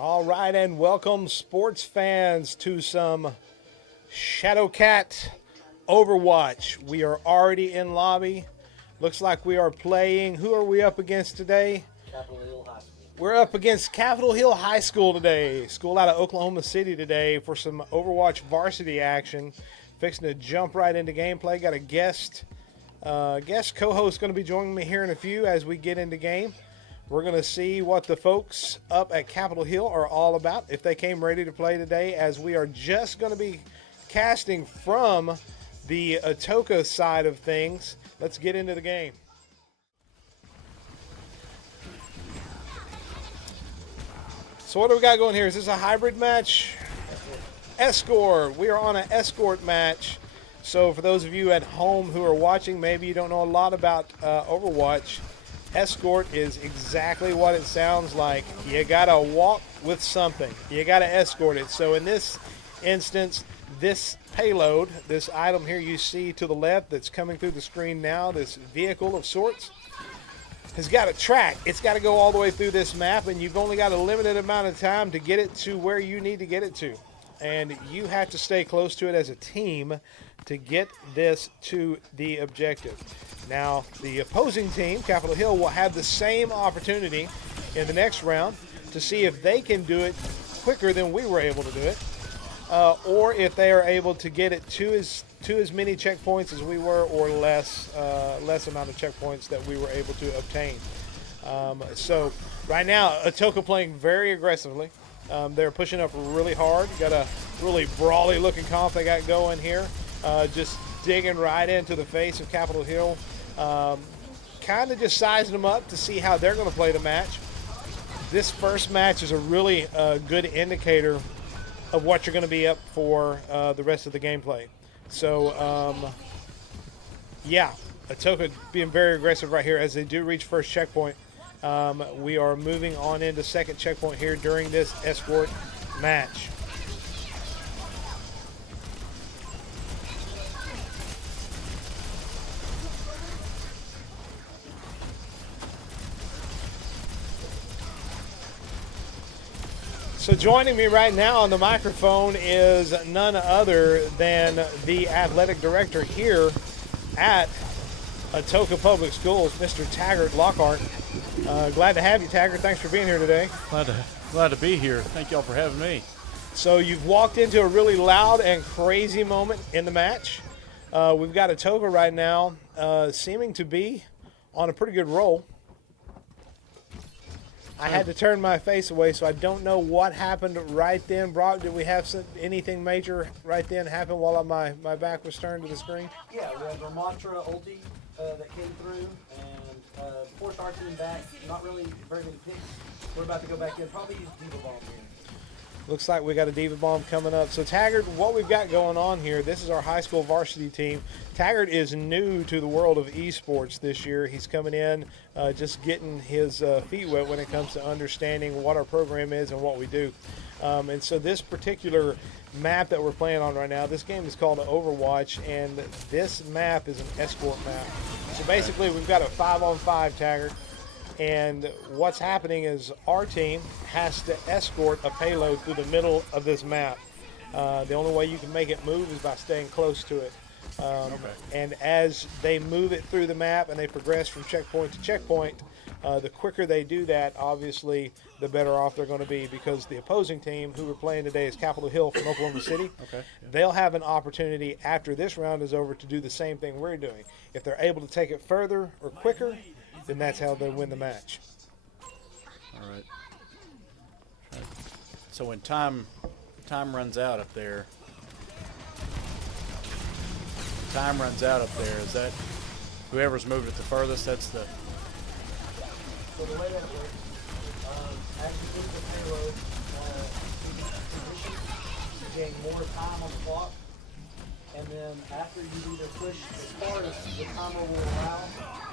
All right, and welcome sports fans to some Shadowcat Overwatch. We are already in lobby. Looks like we are playing. Who are we up against today? Capitol Hill High School. We're up against Capitol Hill High School today. School out of Oklahoma City today for some Overwatch varsity action. Fixing to jump right into gameplay. Got a guest co-host going to be joining me here in a few as we get into game. We're going to see what the folks up at Capitol Hill are all about, if they came ready to play today, as we are just going to be casting from the Atoka side of things. Let's get into the game. So what do we got going here? Is this a hybrid match? Escort. We are on an escort match. So for those of you at home who are watching, maybe you don't know a lot about Overwatch. Escort is exactly what it sounds like. You gotta walk with something. You gotta escort it. So in this instance, this payload, this item here you see to the left that's coming through the screen now, this vehicle of sorts, has got a track. It's got to go all the way through this map, and you've only got a limited amount of time to get it to where you need to get it to. And you have to stay close to it as a team to get this to the objective. Now, the opposing team, Capitol Hill, will have the same opportunity in the next round to see if they can do it quicker than we were able to do it, or if they are able to get it to as many checkpoints as we were, or less amount of checkpoints that we were able to obtain. So right now, Atoka playing very aggressively. They're pushing up really hard. Got a really brawly looking comp they got going here. Just digging right into the face of Capitol Hill. Kind of just sizing them up to see how they're going to play the match. This first match is a really good indicator of what you're going to be up for the rest of the gameplay. So, yeah, Atoka being very aggressive right here as they do reach first checkpoint. We are moving on into second checkpoint here during this escort match. So joining me right now on the microphone is none other than the athletic director here at Atoka Public Schools, Mr. Taggart Lockhart. Glad to have you, Taggart. Thanks for being here today. Glad to be here. Thank y'all for having me. So you've walked into a really loud and crazy moment in the match. We've got Atoka right now seeming to be on a pretty good roll. I had to turn my face away, so I don't know what happened right then. Brock, did we have anything major right then happen while my back was turned to the screen? Yeah, we had our mantra ulti that came through, and forced our team back. Not really very many picks. We're about to go back in. Probably use Diva Bomb here. Looks like we got a Diva Bomb coming up. So Taggart, what we've got going on here, this is our high school varsity team. Taggart is new to the world of esports this year. He's coming in just getting his feet wet when it comes to understanding what our program is and what we do. And so this particular map that we're playing on right now, this game is called Overwatch, and this map is an escort map. So basically we've got a 5-on-5, Taggart. And what's happening is our team has to escort a payload through the middle of this map. The only way you can make it move is by staying close to it. And as they move it through the map and they progress from checkpoint to checkpoint, the quicker they do that, obviously, the better off they're going to be, because the opposing team, who we're playing today, is Capitol Hill from Oklahoma City. They'll have an opportunity after this round is over to do the same thing we're doing. If they're able to take it further or quicker, then that's how they win the match. All right. So when time runs out up there, is that whoever's moved it the furthest? That's the. So the way that works, as you move the payload, you gain more time on the clock, and then after you either push as far as the timer will allow,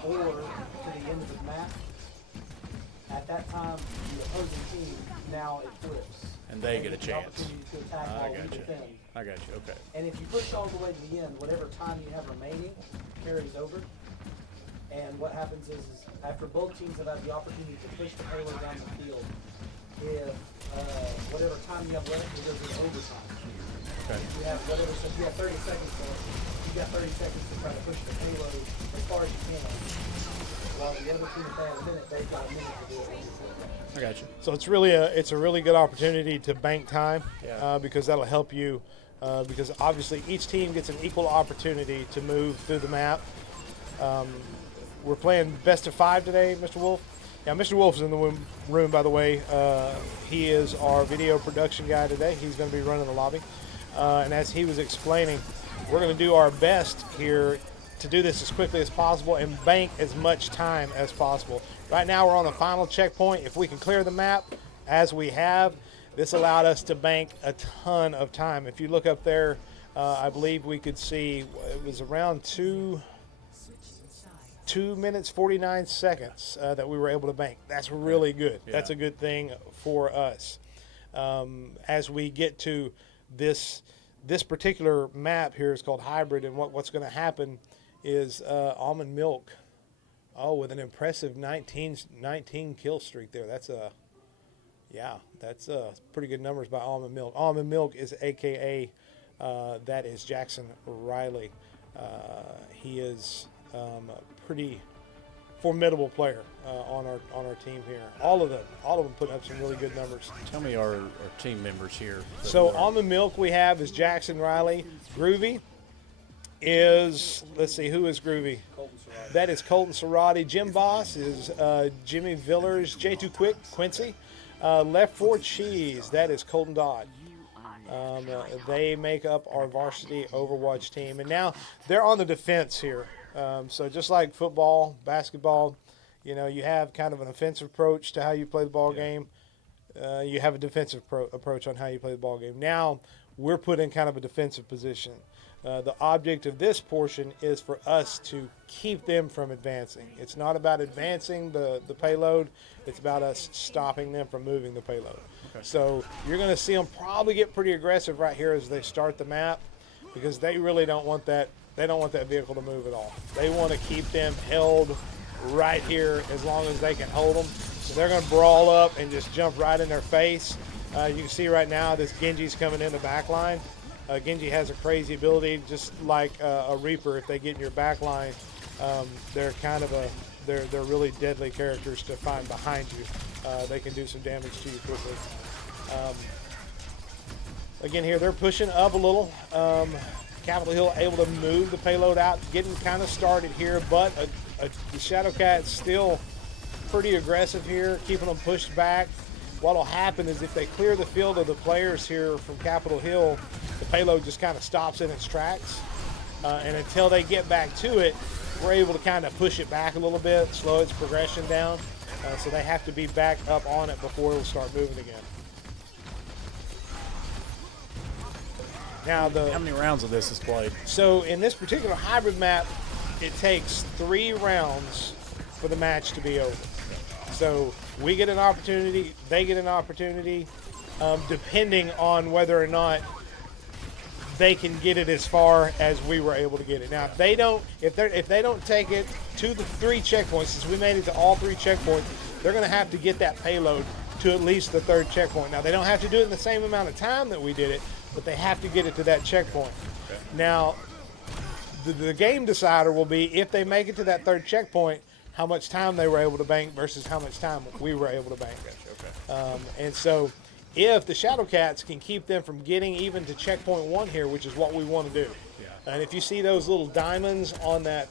or to the end of the map, at that time, the opposing team, now it flips. And they get a chance. Opportunity to attack while we defend. I got you, okay. And if you push all the way to the end, whatever time you have remaining carries over. And what happens is after both teams have had the opportunity to push the payload down the field, if whatever time you have left, it goes into overtime. Okay. You have whatever, so if you have 30 seconds left, you got 30 seconds to try to push the payload as far as you can. While the other team, if they have a minute, they've got a minute to do it. I got you. So it's really a really good opportunity to bank time Yeah. because that'll help you because obviously each team gets an equal opportunity to move through the map. We're playing best of 5 today, Mr. Wolf. Yeah, Mr. Wolf's in the room, by the way. He is our video production guy today. He's going to be running the lobby. And as he was explaining, we're going to do our best here to do this as quickly as possible and bank as much time as possible. Right now we're on the final checkpoint. If we can clear the map as we have, this allowed us to bank a ton of time. If you look up there, I believe we could see it was around 2 minutes 49 seconds that we were able to bank. That's really good. Yeah. That's a good thing for us. As we get to this particular map here is called hybrid, and what's going to happen is Almond Milk, with an impressive 19 kill streak there. That's pretty good numbers by Almond Milk. Almond Milk is AKA that is Jackson Riley. He is a pretty formidable player on our team here. All of them putting up some really good numbers. Tell me our team members here. So on the milk we have is Jackson Riley. Groovy is, let's see, who is Groovy? That is Colton Serrati. Jim Boss is Jimmy Villers. J2 Quick, Quincy. Left 4 Cheese, that is Colton Dodd. They make up our varsity Overwatch team. And now they're on the defense here. So just like football, basketball, you have kind of an offensive approach to how you play the ball game. You have a defensive approach on how you play the ball game. Now we're put in kind of a defensive position. The object of this portion is for us to keep them from advancing. It's not about advancing the payload. It's about us stopping them from moving the payload. Okay. So you're going to see them probably get pretty aggressive right here as they start the map because they really don't want that. They don't want that vehicle to move at all. They want to keep them held right here as long as they can hold them. So they're going to brawl up and just jump right in their face. You can see right now this Genji's coming in the back line. Genji has a crazy ability, just like a Reaper. If they get in your back line, they're kind of they're really deadly characters to find behind you. They can do some damage to you quickly. Again, here they're pushing up a little. Capitol Hill able to move the payload out, getting kind of started here, but the Shadowcat's still pretty aggressive here, keeping them pushed back. What'll happen is if they clear the field of the players here from Capitol Hill, the payload just kind of stops in its tracks. And until they get back to it, we're able to kind of push it back a little bit, slow its progression down. So they have to be back up on it before it'll start moving again. Now how many rounds of this is played? So in this particular hybrid map, it takes 3 rounds for the match to be over. So we get an opportunity, they get an opportunity, depending on whether or not they can get it as far as we were able to get it. Now, if they don't take it to the 3 checkpoints, since we made it to all 3 checkpoints, they're going to have to get that payload to at least the 3rd checkpoint. Now, they don't have to do it in the same amount of time that we did it, but they have to get it to that checkpoint. Okay. Now, the game decider will be if they make it to that 3rd checkpoint, how much time they were able to bank versus how much time we were able to bank. Okay. And so if the Shadowcats can keep them from getting even to checkpoint 1 here, which is what we want to do. Yeah. And if you see those little diamonds on that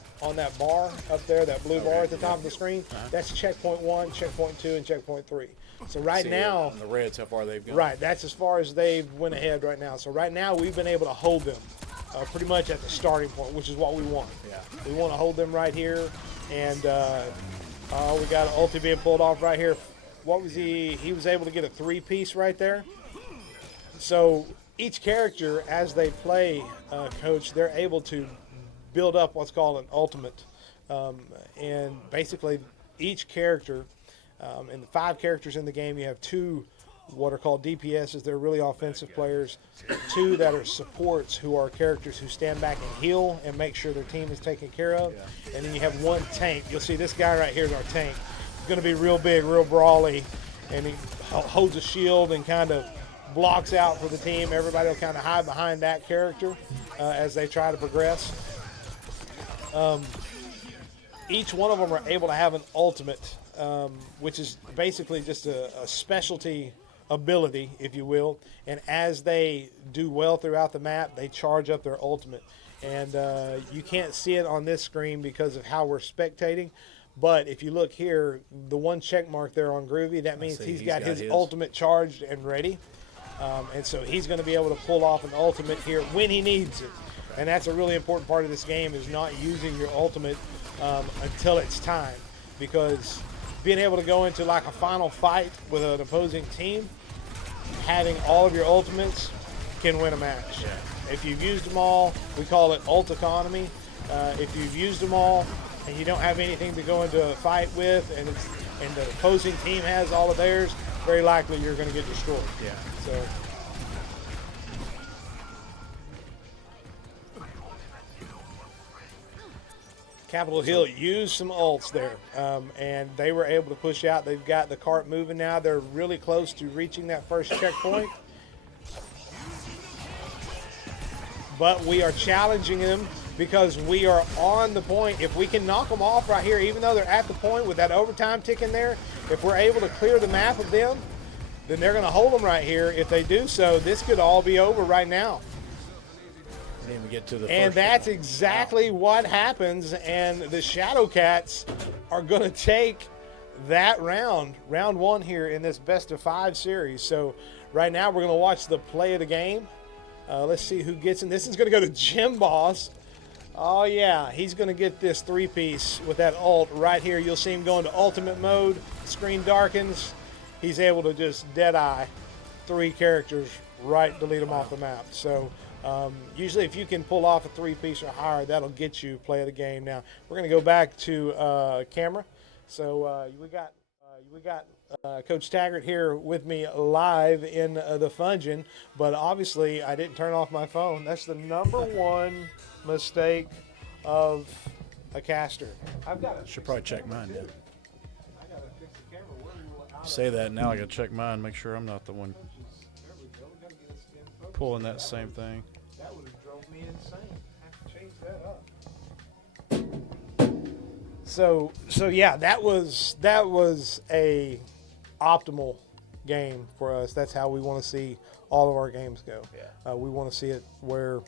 bar up there, that blue bar at the top of the screen, that's checkpoint 1, checkpoint 2, and checkpoint 3. So right now, on the reds, how far they've gone. Right, that's as far as they've went ahead right now. So right now we've been able to hold them pretty much at the starting point, which is what we want. Yeah. We want to hold them right here, and we got an ulti being pulled off right here. What was he? He was able to get a 3-piece right there. So each character, as they play, Coach, they're able to build up what's called an ultimate, and basically each character. And the 5 characters in the game, you have 2 what are called DPSs. They're really offensive players. 2 that are supports, who are characters who stand back and heal and make sure their team is taken care of. Yeah. And then you have 1 tank. You'll see this guy right here is our tank. He's going to be real big, real brawly, and he holds a shield and kind of blocks out for the team. Everybody will kind of hide behind that character as they try to progress. Each one of them are able to have an ultimate, which is basically just a specialty ability, if you will. And as they do well throughout the map, they charge up their ultimate. And you can't see it on this screen because of how we're spectating. But if you look here, the one check mark there on Groovy, that means he's got his ultimate charged and ready. And so he's going to be able to pull off an ultimate here when he needs it. And that's a really important part of this game, is not using your ultimate until it's time. Because being able to go into like a final fight with an opposing team, having all of your ultimates can win a match. Yeah. If you've used them all, we call it ult economy. If you've used them all and you don't have anything to go into a fight with, and the opposing team has all of theirs, very likely you're going to get destroyed. Yeah. So. Capitol Hill used some ults there, and they were able to push out. They've got the cart moving now. They're really close to reaching that first checkpoint. But we are challenging them because we are on the point. If we can knock them off right here, even though they're at the point with that overtime ticking there, if we're able to clear the map of them, then they're going to hold them right here. If they do so, this could all be over right now. Didn't even get to the And first that's one. exactly what happens, and the Shadowcats are going to take that round one here in this best of 5 series. So right now we're going to watch the play of the game. Let's see who gets in. This is going to go to Jim Boss. Oh yeah, he's going to get this 3-piece with that ult right here. You'll see him go into ultimate mode. Screen darkens. He's able to just dead-eye 3 characters, right, delete them off the map. So usually if you can pull off a 3-piece or higher, that'll get you play of the game. Now we're going to go back to camera. So we got Coach Taggart here with me live in the Fungin, but obviously I didn't turn off my phone. That's the number one mistake of a caster. Should probably check mine now. I gotta fix the camera. Where we were out Say that now. I gotta check mine. Make sure I'm not the one there we go. We gotta get a skin focus. pulling that same thing. That would have drove me insane. I have to change that up. So yeah, that was a optimal game for us. That's how we want to see all of our games go. Yeah. We want to see it where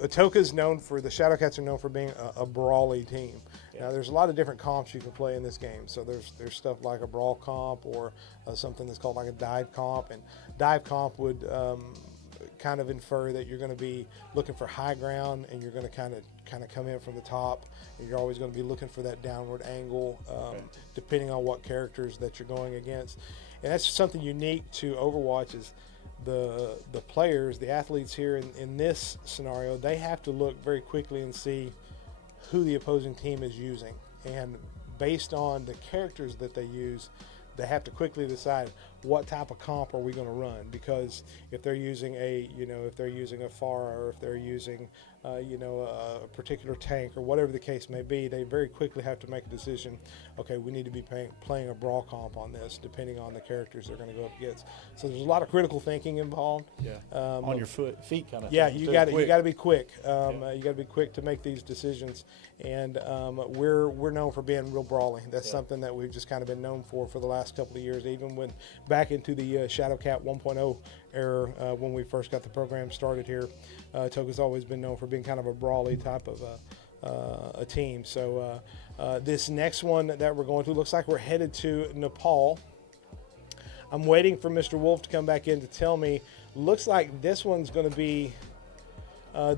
Atoka is known for, the Shadowcats are known for being a brawly team. Yeah. Now there's a lot of different comps you can play in this game. So there's stuff like a brawl comp or something that's called like a dive comp, and dive comp would kind of infer that you're going to be looking for high ground, and you're going to kind of come in from the top, and you're always going to be looking for that downward angle, depending on what characters that you're going against. And that's something unique to Overwatch, is the players, the athletes here in this scenario, they have to look very quickly and see who the opposing team is using, and based on the characters that they use, they have to quickly decide what type of comp are we going to run, because if they're using a Pharah, or if they're using a particular tank, or whatever the case may be, they very quickly have to make a decision. Okay, we need to be playing a brawl comp on this, depending on the characters they're going to go up against. So there's a lot of critical thinking involved. Yeah. On your feet kind of. Yeah, thing, you too. got to Quick. be quick. You got to be quick to make these decisions, and we're known for being real brawling. That's something that we've just kind of been known for the last couple of years. Even when back into the Shadowcat 1.0 era, when we first got the program started here, Toka's always been known for being kind of a brawly type of a team. So this next one that we're going to, looks like we're headed to Nepal. I'm waiting for Mr. Wolf to come back in to tell me. Looks like this one's going to be,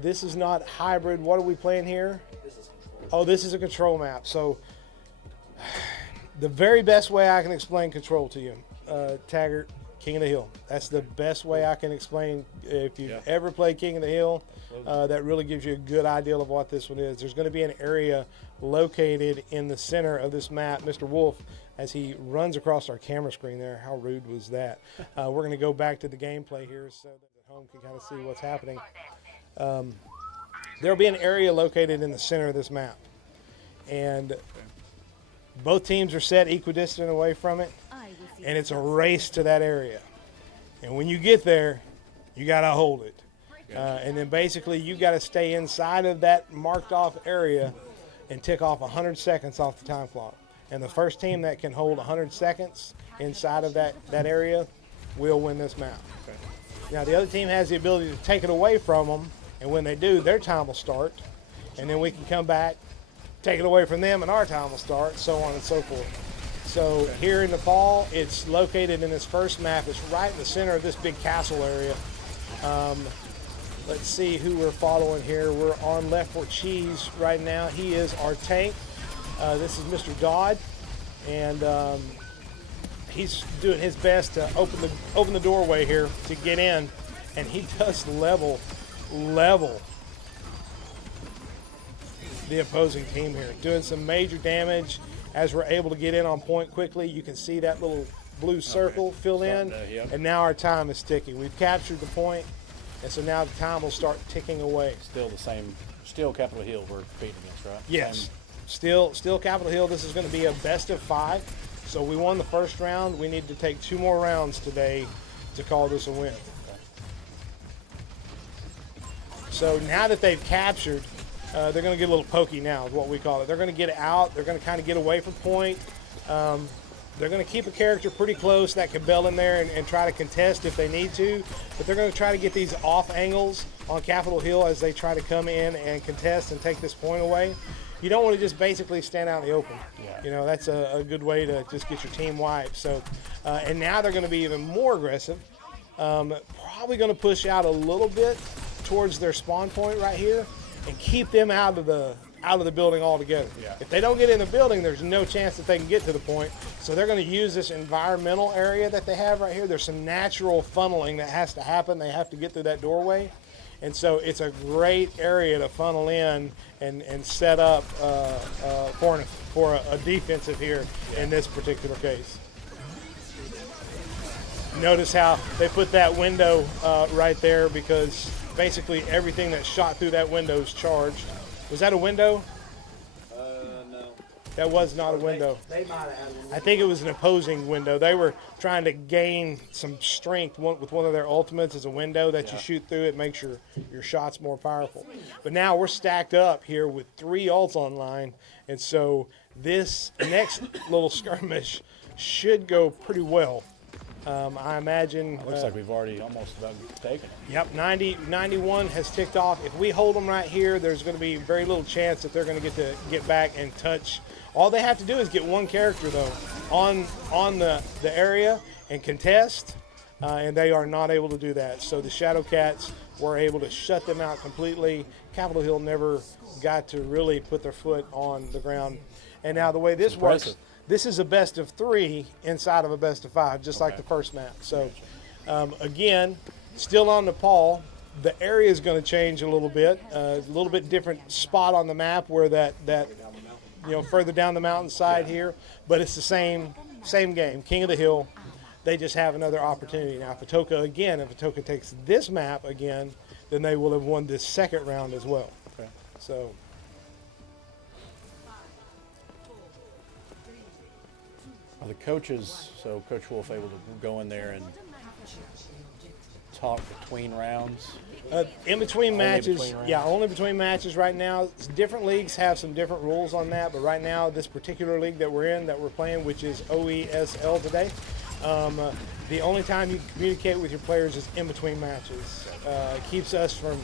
this is not hybrid. What are we playing here? Oh, this is a control map. So the very best way I can explain control to you, Taggart, King of the Hill. That's the best way I can explain. If you've ever played King of the Hill, that really gives you a good idea of what this one is. There's going to be an area located in the center of this map. Mr. Wolf, as he runs across our camera screen there, how rude was that? We're going to go back to the gameplay here so that at home can kind of see what's happening. There'll be an area located in the center of this map, and both teams are set equidistant away from it. and it's a race to that area. And when you get there, you got to hold it. And then basically you got to stay inside of that marked off area and tick off 100 seconds off the time clock. And the first team that can hold 100 seconds inside of that area will win this map. Okay. Now the other team has the ability to take it away from them, and when they do, their time will start. And then we can come back, take it away from them, and our time will start, so on and so forth. So here in Nepal, it's located in this first map. It's right in the center of this big castle area. Let's see who we're following here. We're on Left for Cheese right now. He is our tank. This is Mr. Dodd, and he's doing his best to open the doorway here to get in, and he does level the opposing team here, doing some major damage as we're able to get in on point quickly. You can see that little blue circle fill in, and now our time is ticking. We've captured the point, and so now the time will start ticking away. Still the same. Still Capitol Hill we're competing against, right? Yes. Still Capitol Hill. This is going to be a best of 5. So we won the first round. We need to take 2 more rounds today to call this a win. So now that they've captured, they're going to get a little pokey now, is what we call it. They're going to get out. They're going to kind of get away from point. They're going to keep a character pretty close that can bell in there and try to contest if they need to. But they're going to try to get these off angles on Capitol Hill as they try to come in and contest and take this point away. You don't want to just basically stand out in the open. Yeah. You know, that's a good way to just get your team wiped. So, and now they're going to be even more aggressive. Probably going to push out a little bit towards their spawn point right here and keep them out of the building altogether. Yeah. If they don't get in the building, there's no chance that they can get to the point. So they're going to use this environmental area that they have right here. There's some natural funneling that has to happen. They have to get through that doorway. And so it's a great area to funnel in and set up for a defensive here in this particular case. Notice how they put that window right there because basically everything that shot through that window is charged. Was that a window? No. That was not a window. They might have had one. I think it was an opposing window. They were trying to gain some strength with one of their ultimates as a window that you shoot through. It makes your shots more powerful. But now we're stacked up here with 3 ults online, and so this next little skirmish should go pretty well. I imagine. Looks like we've already almost about taken it. Yep, 91 has ticked off. If we hold them right here, there's going to be very little chance that they're going to get back and touch. All they have to do is get one character, though, on the area and contest, and they are not able to do that. So the Shadowcats were able to shut them out completely. Capitol Hill never got to really put their foot on the ground. And now the way this works, this is a best of 3 inside of a best of 5, just like the first map. So, again, still on Nepal. The area is going to change a little bit different spot on the map where that further down the mountainside here, but it's the same game. King of the Hill. They just have another opportunity now. If Atoka takes this map again, then they will have won this second round as well. Okay. So. Are the coaches, so Coach Wolf able to go in there and talk between rounds? In between matches, between rounds? yeah, only between matches right now. Different leagues have some different rules on that, but right now, this particular league that we're playing, which is OESL today, the only time you can communicate with your players is in between matches. It keeps us from,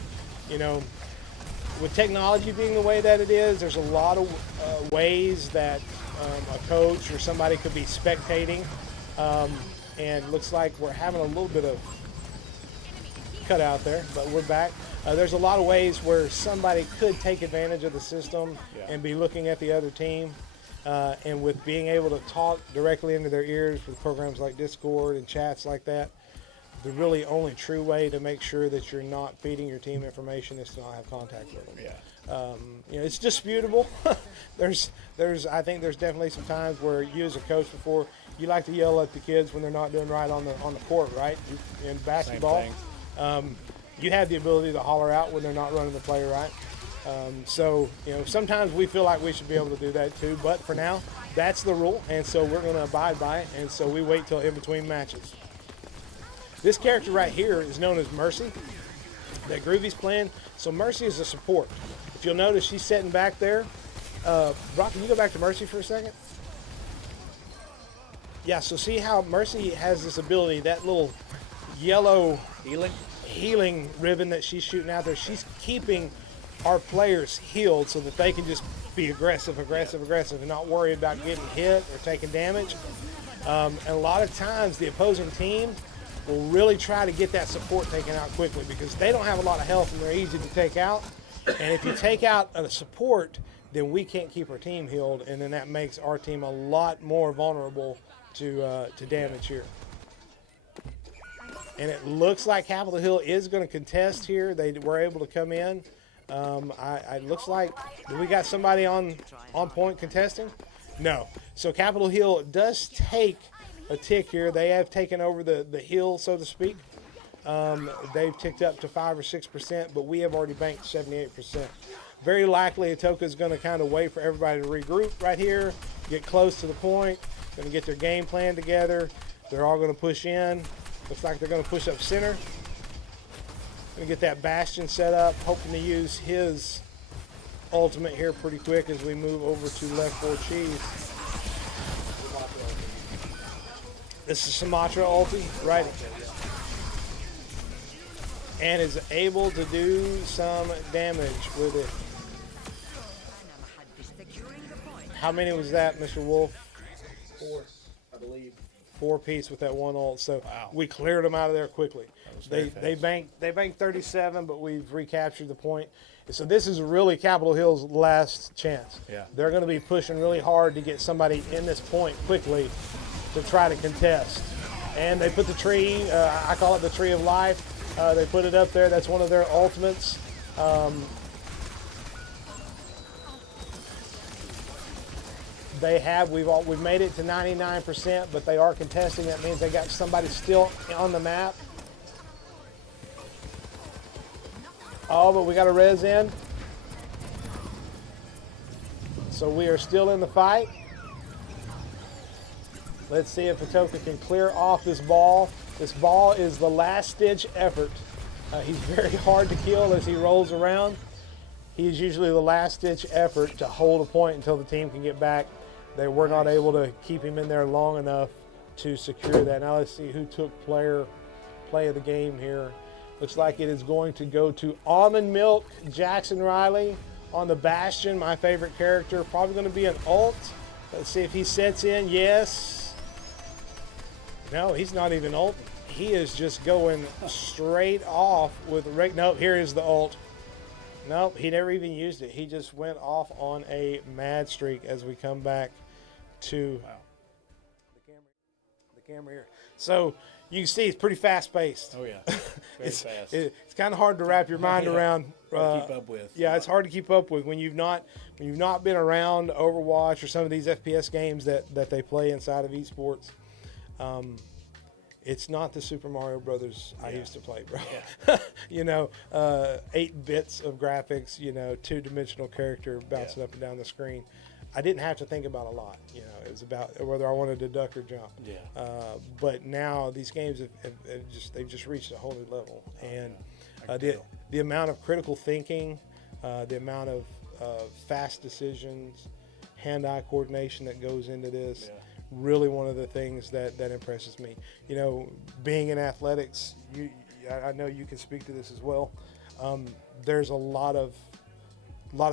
with technology being the way that it is, there's a lot of ways that a coach or somebody could be spectating, and looks like we're having a little bit of cut out there, but we're back. There's a lot of ways where somebody could take advantage of the system and be looking at the other team, and with being able to talk directly into their ears with programs like Discord and chats like that, the really only true way to make sure that you're not feeding your team information is to not have contact with them. It's disputable. I think there's definitely some times where you as a coach before, you like to yell at the kids when they're not doing right on the court, right? In basketball, you have the ability to holler out when they're not running the play right. So sometimes we feel like we should be able to do that too, but for now, that's the rule, and so we're going to abide by it, and so we wait till in between matches. This character right here is known as Mercy, that Groovy's playing. So Mercy is a support. If you'll notice, she's sitting back there. Brock, can you go back to Mercy for a second? Yeah, so see how Mercy has this ability, that little yellow healing ribbon that she's shooting out there. She's keeping our players healed so that they can just be aggressive, and not worry about getting hit or taking damage. And a lot of times the opposing team will really try to get that support taken out quickly because they don't have a lot of health and they're easy to take out. And if you take out a support, then we can't keep our team healed, and then that makes our team a lot more vulnerable to damage here. And it looks like Capitol Hill is going to contest here. They were able to come in. It looks like we got somebody on point contesting. No. So Capitol Hill does take a tick here. They have taken over the hill, so to speak. They've ticked up to 5 or 6%, but we have already banked 78%. Very likely Atoka is going to kind of wait for everybody to regroup right here, get close to the point, going to get their game plan together. They're all going to push in. Looks like they're going to push up center. Going to get that Bastion set up, hoping to use his ultimate here pretty quick as we move over to left 4 cheese. This is Sumatra ulti, right? And is able to do some damage with it. How many was that, Mr. Wolf? 4, I believe. 4 piece with that one ult. So Wow. we cleared them out of there quickly. Very They fast. banked 37, but we've recaptured the point. So this is really Capitol Hill's last chance. Yeah. They're going to be pushing really hard to get somebody in this point quickly to try to contest. And they put the tree, I call it the tree of life. They put it up there. That's one of their ultimates. We've made it to 99%, but they are contesting. That means they got somebody still on the map. Oh, but we got a res in. So we are still in the fight. Let's see if Atoka can clear off this ball. This ball is the last-ditch effort. He's very hard to kill as he rolls around. He's usually the last-ditch effort to hold a point until the team can get back. They were not able to keep him in there long enough to secure that. Now let's see who took play of the game here. Looks like it is going to go to Almond Milk Jackson Riley on the Bastion, my favorite character. Probably going to be an ult. Let's see if he sets in. Yes. No, he's not even ulting. He is just going straight off with nope, here is the ult. Nope, he never even used it. He just went off on a mad streak as we come back to the camera here. So you can see it's pretty fast paced. Oh yeah, very fast. It's kind of hard to wrap your mind around. Hard to keep up with. Yeah, it's hard to keep up with when you've not been around Overwatch or some of these FPS games that they play inside of esports. It's not the Super Mario Brothers I used to play, bro. Yeah. 8 bits of graphics, 2-dimensional character bouncing up and down the screen. I didn't have to think about a lot. It was about whether I wanted to duck or jump. Yeah. But now these games they've just reached a whole new level, and I can tell. the amount of critical thinking, the amount of fast decisions, hand-eye coordination that goes into this. Yeah. Really one of the things that impresses me. Being in athletics, I know you can speak to this as well. There's a lot of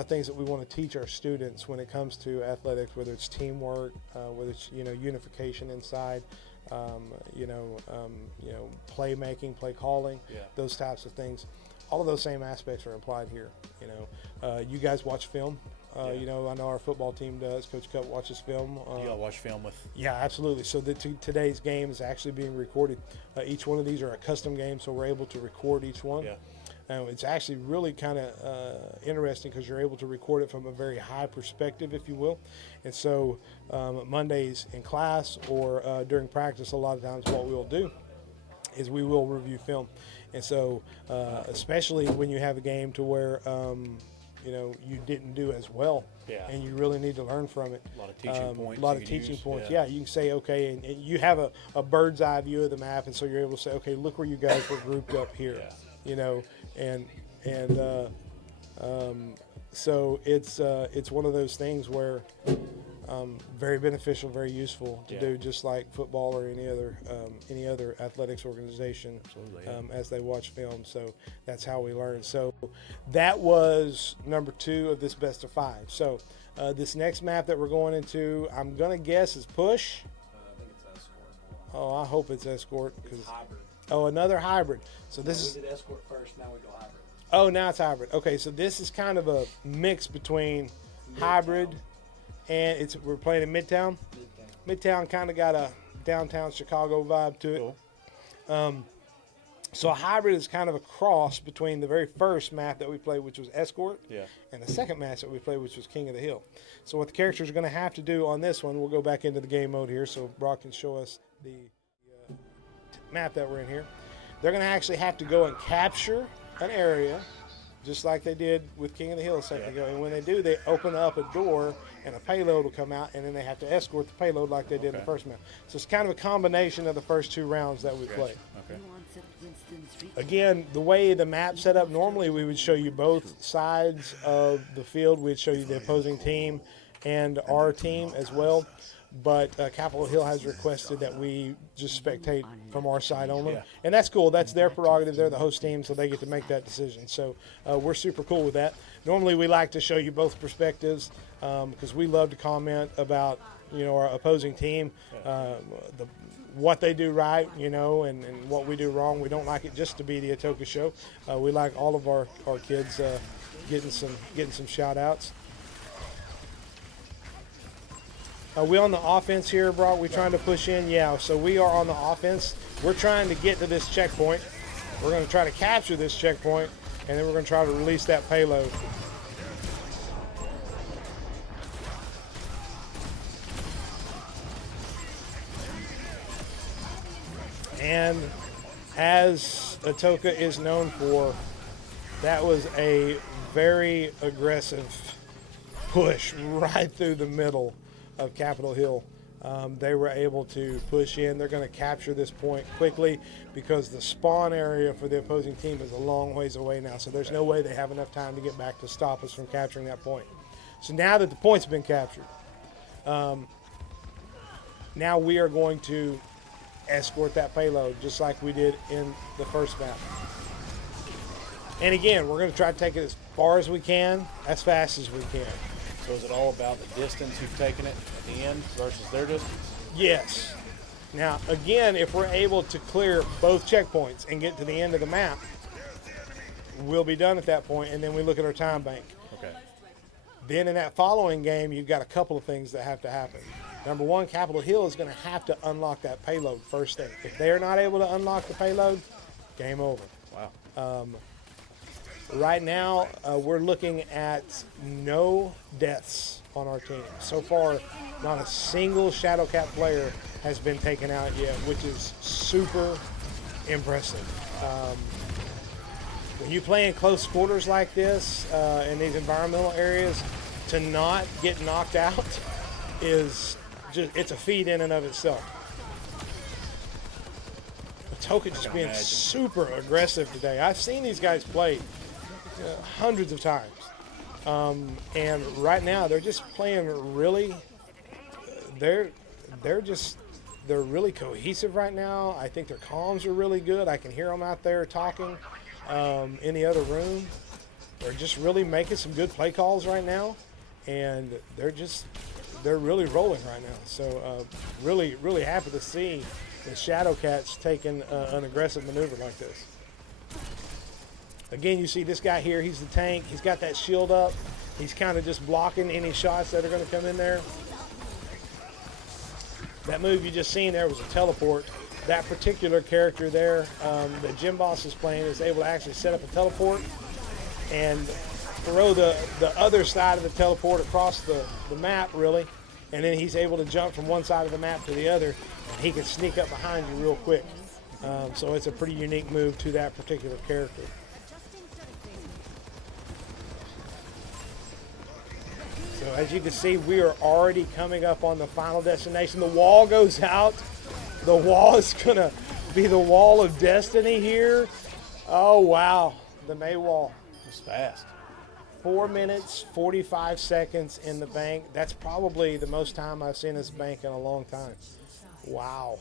things that we want to teach our students when it comes to athletics, whether it's teamwork, whether it's unification inside, playmaking, play calling, those types of things. All of those same aspects are applied here. You guys watch film. I know our football team does. Coach Cup watches film. You got to watch film with. Yeah, absolutely. So today's game is actually being recorded. Each one of these are a custom game, so we're able to record each one. Yeah. It's actually really kind of interesting because you're able to record it from a very high perspective, if you will. And so Mondays in class or during practice, a lot of times what we'll do is we will review film. And so especially when you have a game to where you didn't do as well. Yeah. And you really need to learn from it. A lot of teaching points. A lot you of can teaching use. points. Yeah. Yeah, you can say, okay, and you have a bird's eye view of the map, and so you're able to say, okay, look where you guys were grouped up here. Yeah. So it's one of those things where very beneficial, very useful to do, just like football or any other athletics organization. Absolutely, yeah. As they watch film. So that's how we learn. So that was number 2 of this best of 5. So this next map that we're going into, I'm gonna guess is push. I think it's escort. Oh, I hope it's escort. It's hybrid. Oh, another hybrid. So this is. We did escort first, now we go hybrid. Oh, now it's hybrid. Okay, so this is kind of a mix between hybrid and we're playing in Midtown. Midtown kind of got a downtown Chicago vibe to it. Cool. So a hybrid is kind of a cross between the very first map that we played, which was Escort, Yeah. and the second match that we played, which was King of the Hill. So what the characters are going to have to do on this one, we'll go back into the game mode here so Brock can show us the map that we're in here. They're going to actually have to go and capture an area, just like they did with King of the Hill a second ago. And when they do, they open up a door and a payload will come out, and then they have to escort the payload like they did in the first map. So it's kind of a combination of the first 2 rounds that we played. Okay. Again, the way the map's set up, normally we would show you both sides of the field. We'd show you the opposing team and our team as well. But Capitol Hill has requested that we just spectate from our side only. Yeah. And that's cool. That's their prerogative. They're the host team, so they get to make that decision. So we're super cool with that. Normally we like to show you both perspectives because we love to comment about, our opposing team, what they do right, and what we do wrong. We don't like it just to be the Atoka show. We like all of our kids getting some shout outs. Are we on the offense here, Brock? We trying to push in? Yeah, so we are on the offense. We're trying to get to this checkpoint. We're going to try to capture this checkpoint, and then we're going to try to release that payload. And as Atoka is known for, that was a very aggressive push right through the middle of Capitol Hill. They were able to push in. They're going to capture this point quickly because the spawn area for the opposing team is a long ways away now. So there's no way they have enough time to get back to stop us from capturing that point. So now that the point's been captured, now we are going to escort that payload just like we did in the first map. And again, we're going to try to take it as far as we can, as fast as we can. So is it all about the distance you've taken it at the end versus their distance? Yes. Now, again, if we're able to clear both checkpoints and get to the end of the map, we'll be done at that point, and then we look at our time bank. Okay. Then in that following game, you've got a couple of things that have to happen. Number one, Capitol Hill is going to have to unlock that payload first thing. If they're not able to unlock the payload, game over. Wow. Right now, we're looking at no deaths on our team. So far, not a single Shadowcat player has been taken out yet, which is super impressive. When you play in close quarters like this, in these environmental areas, to not get knocked out is just, it's a feat in and of itself. Atoka just being super aggressive today. I've seen these guys play hundreds of times. And right now they're just playing really, they're really cohesive right now. I think their comms are really good. I can hear them out there talking in the other room. They're just really making some good play calls right now, and they're really rolling right now. So really, really happy to see the Shadowcats taking an aggressive maneuver like this. Again, you see this guy here, he's the tank. He's got that shield up. He's kind of just blocking any shots that are going to come in there. That move you just seen there was a teleport. That particular character there that Jim Boss is playing is able to actually set up a teleport and throw the other side of the teleport across the map, really. And then he's able to jump from one side of the map to the other, and he can sneak up behind you real quick. So it's a pretty unique move to that particular character. So as you can see, we are already coming up on the final destination. The wall goes out. The wall is going to be the wall of destiny here. Oh, wow. The May wall. It's fast. 4 minutes, 45 seconds in the bank. That's probably the most time I've seen this bank in a long time. Wow.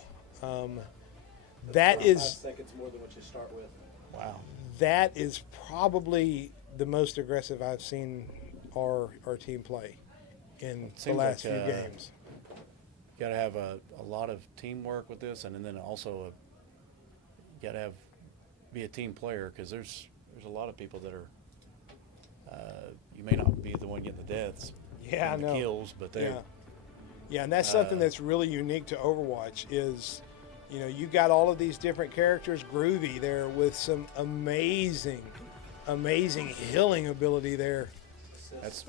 That 5 is seconds more than what you start with. Wow. that is probably the most aggressive I've seen our team play in the Seems last like, few games. You got to have a lot of teamwork with this, and then also you got to be a team player, because there's a lot of people that are. You may not be the one getting the deaths, Yeah, I and the know. kills, but they. Yeah, and that's something that's really unique to Overwatch is, you got all of these different characters, Groovy there with some amazing healing ability there. That's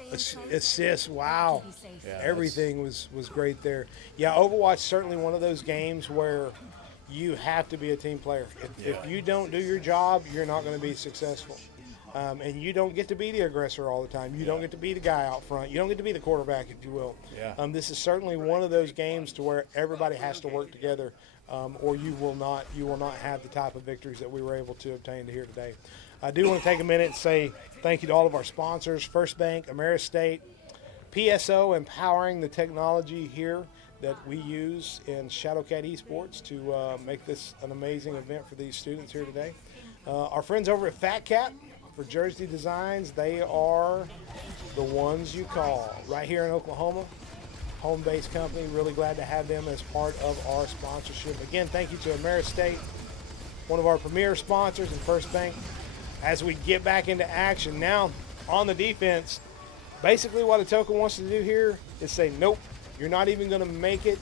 Assists, wow. yeah, Everything was great there. Yeah, Overwatch is certainly one of those games where you have to be a team player. If you don't do your job, you're not going to be successful. And you don't get to be the aggressor all the time. You don't get to be the guy out front. You don't get to be the quarterback, if you will. Yeah. This is certainly one of those games to where everybody has to work together, or you will not have the type of victories that we were able to obtain here today. I do want to take a minute and say thank you to all of our sponsors: First Bank, AmeriState, PSO, empowering the technology here that we use in Shadowcat Esports to make this an amazing event for these students here today. Our friends over at Fat Cat for jersey designs, they are the ones you call right here in Oklahoma. Home-based company, really glad to have them as part of our sponsorship. Again, thank you to AmeriState, one of our premier sponsors, and First Bank. As we get back into action now on the defense, basically what Atoka wants to do here is say, nope, you're not even going to make it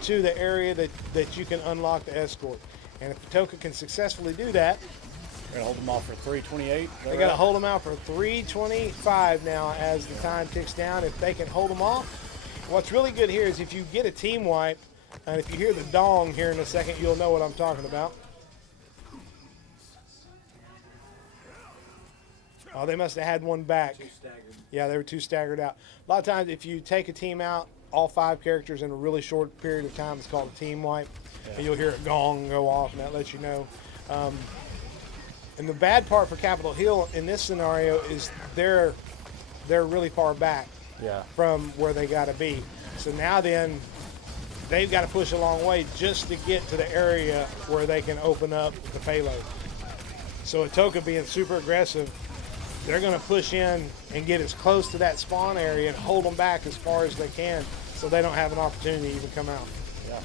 to the area that you can unlock the escort. And if Atoka can successfully do that, We're going to hold them off for 3:28. they got to hold them out for 3:25 now as the time ticks down. If they can hold them off, what's really good here is if you get a team wipe, and if you hear the dong here in a second, you'll know what I'm talking about. Oh, they must have had one back. Yeah, they were too staggered out. A lot of times, if you take a team out, all 5 characters in a really short period of time, it's called a team wipe. And you'll hear a gong go off, and that lets you know. And the bad part for Capitol Hill in this scenario is they're really far back from where they got to be. So now then, they've got to push a long way just to get to the area where they can open up the payload. So Atoka being super aggressive, they're going to push in and get as close to that spawn area and hold them back as far as they can so they don't have an opportunity to even come out. Yeah.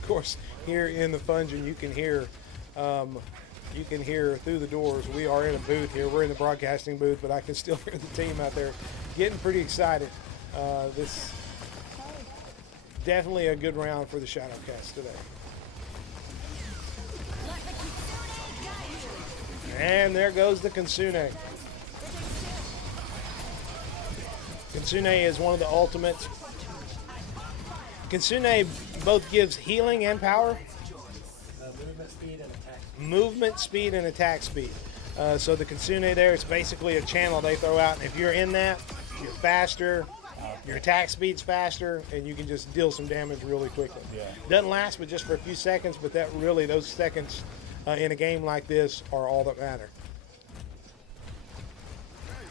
Of course, here in the Fungeon, you can hear through the doors. We are in a booth here. We're in the broadcasting booth, but I can still hear the team out there getting pretty excited. This definitely a good round for the Shadowcats today. And there goes the Kitsune. Kitsune is one of the ultimates. Kitsune both gives healing and power. Movement speed and attack speed. So the Kitsune there is basically a channel they throw out. And if you're in that, you're faster, your attack speed's faster, and you can just deal some damage really quickly. Yeah. Doesn't last but just for a few seconds, but that really, those seconds in a game like this are all that matter.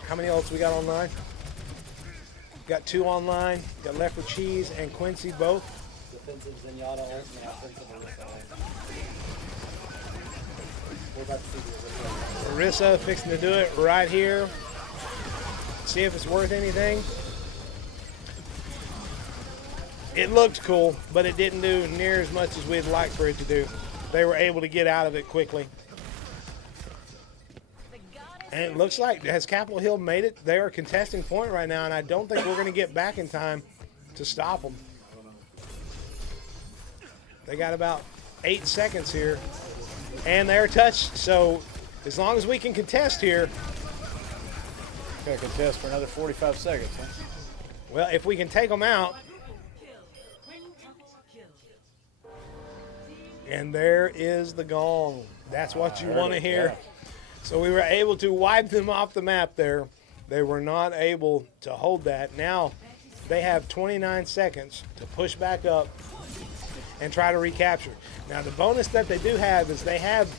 How many ults we got online? Got 2 online. Got Left for Cheese and Quincy both. Defensive Zenyatta ult and offensive Orisa ult. We're about to see the Orisa. Orisa fixing to do it right here. See if it's worth anything. It looked cool, but it didn't do near as much as we'd like for it to do. They were able to get out of it quickly. And it looks like, has Capitol Hill made it? They are contesting point right now, and I don't think we're going to get back in time to stop them. They got about 8 seconds here, and they're touched. So as long as we can contest here. Got to contest for another 45 seconds, huh? Well, if we can take them out. And there is the gong. That's what you heard want to it, hear. yeah. So we were able to wipe them off the map there. They were not able to hold that. Now they have 29 seconds to push back up and try to recapture. Now the bonus that they do have is they have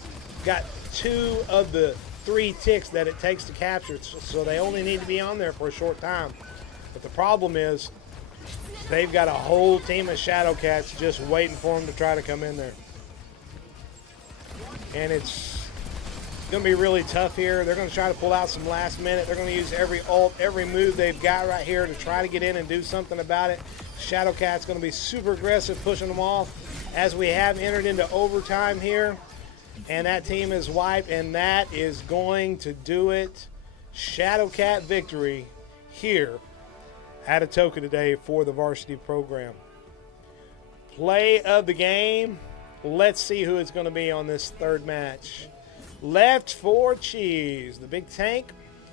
got 2 of the 3 ticks that it takes to capture, so they only need to be on there for a short time. But the problem is they've got a whole team of Shadowcats just waiting for them to try to come in there. And it's going to be really tough here. They're going to try to pull out some last minute. They're going to use every ult, every move they've got right here to try to get in and do something about it. Shadowcat's going to be super aggressive, pushing them off as we have entered into overtime here. And that team is wiped, and that is going to do it. Shadowcat victory here at Atoka today for the varsity program. Play of the game. Let's see who it's going to be on this third match. Left for Cheese, the big tank,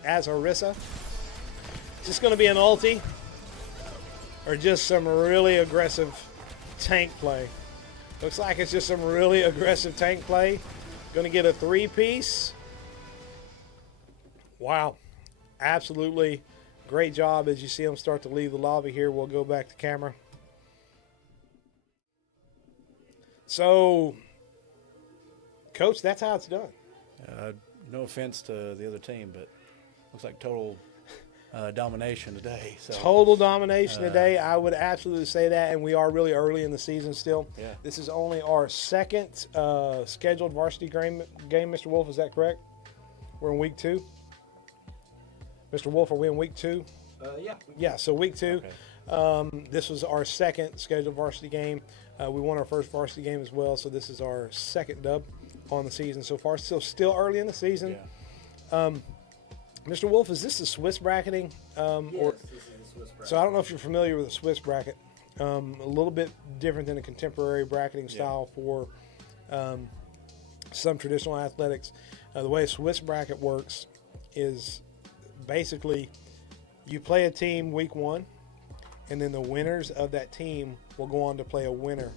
as Orisa. Is this going to be an ulti or just some really aggressive tank play? Looks like it's just some really aggressive tank play. Going to get a 3-piece. Wow. Absolutely great job as you see them start to leave the lobby here. We'll go back to camera. So, Coach, that's how it's done. No offense to the other team, but looks like total domination today. So. Total domination today. I would absolutely say that, and we are really early in the season still. Yeah. This is only our second scheduled varsity game, Mr. Wolf. Is that correct? We're in week 2. Mr. Wolf, are we in week 2? Yeah. Yeah, so week 2. Okay. This was our second scheduled varsity game. We won our first varsity game as well, so this is our second dub on the season so far. Still early in the season. Yeah. Mr. Wolf, is this the Swiss bracketing? Yes, this is the Swiss bracket. So I don't know if you're familiar with the Swiss bracket. A little bit different than a contemporary bracketing style for some traditional athletics. The way a Swiss bracket works is basically you play a team week 1, and then the winners of that team will go on to play a winner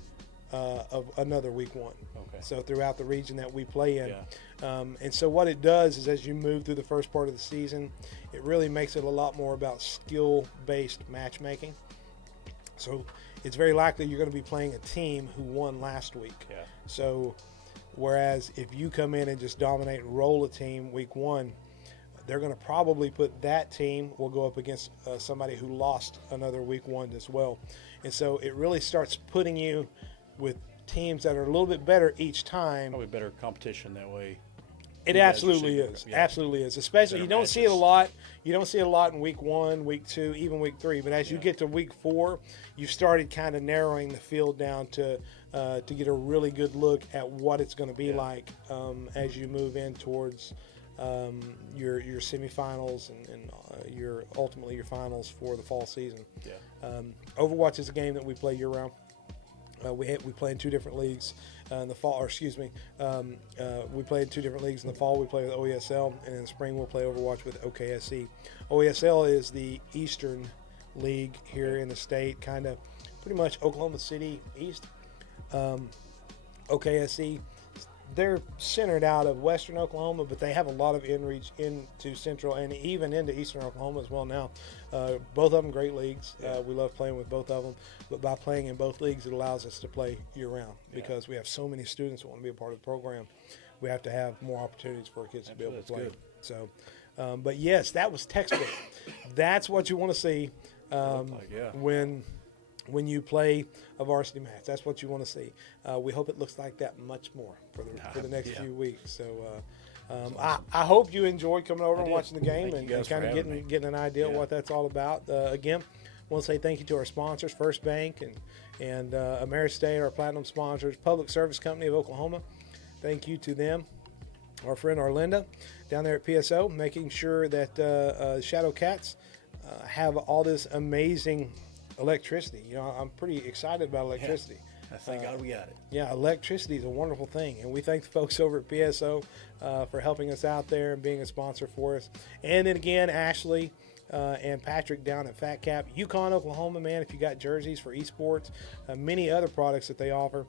of another week 1. Okay. So throughout the region that we play in. Yeah. And so what it does is as you move through the first part of the season, it really makes it a lot more about skill-based matchmaking. So it's very likely you're going to be playing a team who won last week. Yeah. So whereas if you come in and just dominate and roll a team week 1, they're going to probably put that team will go up against somebody who lost another week 1 as well. And so it really starts putting you with teams that are a little bit better each time. Probably better competition that way. It You guys absolutely are seeing- is. yeah. Absolutely is. Especially Better you don't see it a matches. lot. You don't see it a lot in week 1, week 2, even week 3. But as you Yeah. get to week 4, you've started kind of narrowing the field down to get a really good look at what it's going to be like as you move in towards your semifinals and your ultimately your finals for the fall season. Yeah. Overwatch is a game that we play year round. We play in 2 different leagues in the fall, or excuse me, we play in 2 different leagues. In the fall, we play with OESL, and in the spring, we'll play Overwatch with OKSE. OESL is the Eastern League here in the state, kind of pretty much Oklahoma City East. OKSE, they're centered out of Western Oklahoma, but they have a lot of in-reach into Central and even into Eastern Oklahoma as well now. Both of them great leagues. We love playing with both of them, but by playing in both leagues, it allows us to play year-round because we have so many students that want to be a part of the program. We have to have more opportunities for our kids to be able to play. Good. So, but yes, that was textbook. That's what you want to see when you play a varsity match. That's what you want to see. We hope it looks like that much more for the next few weeks. So I hope you enjoyed coming over and watching the game and kind of getting an idea of what that's all about. Again, I want to say thank you to our sponsors, First Bank and AmeriState, our platinum sponsors, Public Service Company of Oklahoma. Thank you to them. Our friend Arlinda down there at PSO, making sure that Shadowcats have all this amazing electricity. You know, I'm pretty excited about electricity. I thank God we got it. Yeah, electricity is a wonderful thing, and we thank the folks over at PSO for helping us out there and being a sponsor for us. And then again, Ashley, and Patrick down at Fat Cap. Yukon, Oklahoma, man, if you got jerseys for esports, many other products that they offer,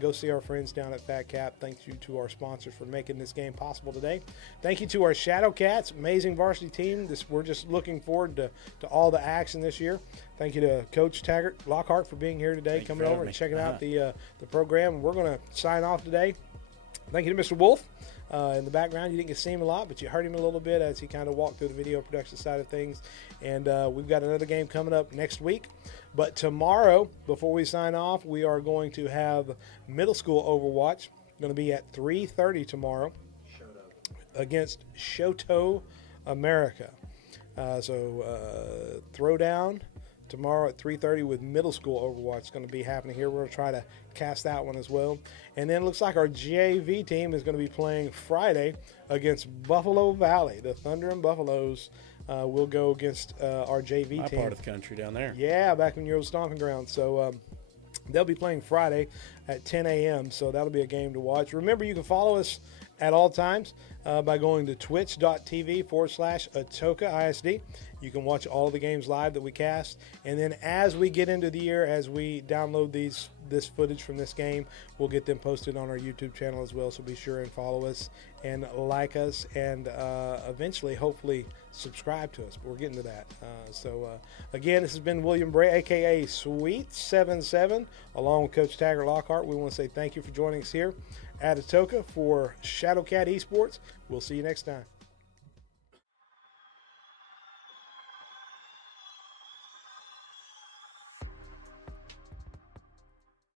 go see our friends down at Fat Cap. Thank you to our sponsors for making this game possible today. Thank you to our Shadowcats, amazing varsity team. We're just looking forward to all the action this year. Thank you to Coach Taggart Lockhart for being here today, coming over and checking out the program. We're going to sign off today. Thank you to Mr. Wolf. In the background, you didn't get to see him a lot, but you heard him a little bit as he kind of walked through the video production side of things. And we've got another game coming up next week. But tomorrow, before we sign off, we are going to have middle school Overwatch. Going to be at 3:30 tomorrow against Shoto America. So Throwdown tomorrow at 3:30 with middle school Overwatch is going to be happening here. We're going to try to cast that one as well. And then it looks like our JV team is going to be playing Friday against Buffalo Valley. The Thunder and Buffaloes will go against our JV My team. part of the country down there. Yeah, back in your old stomping ground. So they'll be playing Friday at 10 a.m. So that'll be a game to watch. Remember, you can follow us at all times by going to twitch.tv/Atoka ISD. You can watch all the games live that we cast. And then as we get into the year, as we download this footage from this game, we'll get them posted on our YouTube channel as well. So be sure and follow us and like us and eventually, hopefully, subscribe to us. But we're getting to that. Again, this has been William Bray, a.k.a. Sweet77, along with Coach Taggart Lockhart. We want to say thank you for joining us here at Atoka for Shadowcat Esports. We'll see you next time.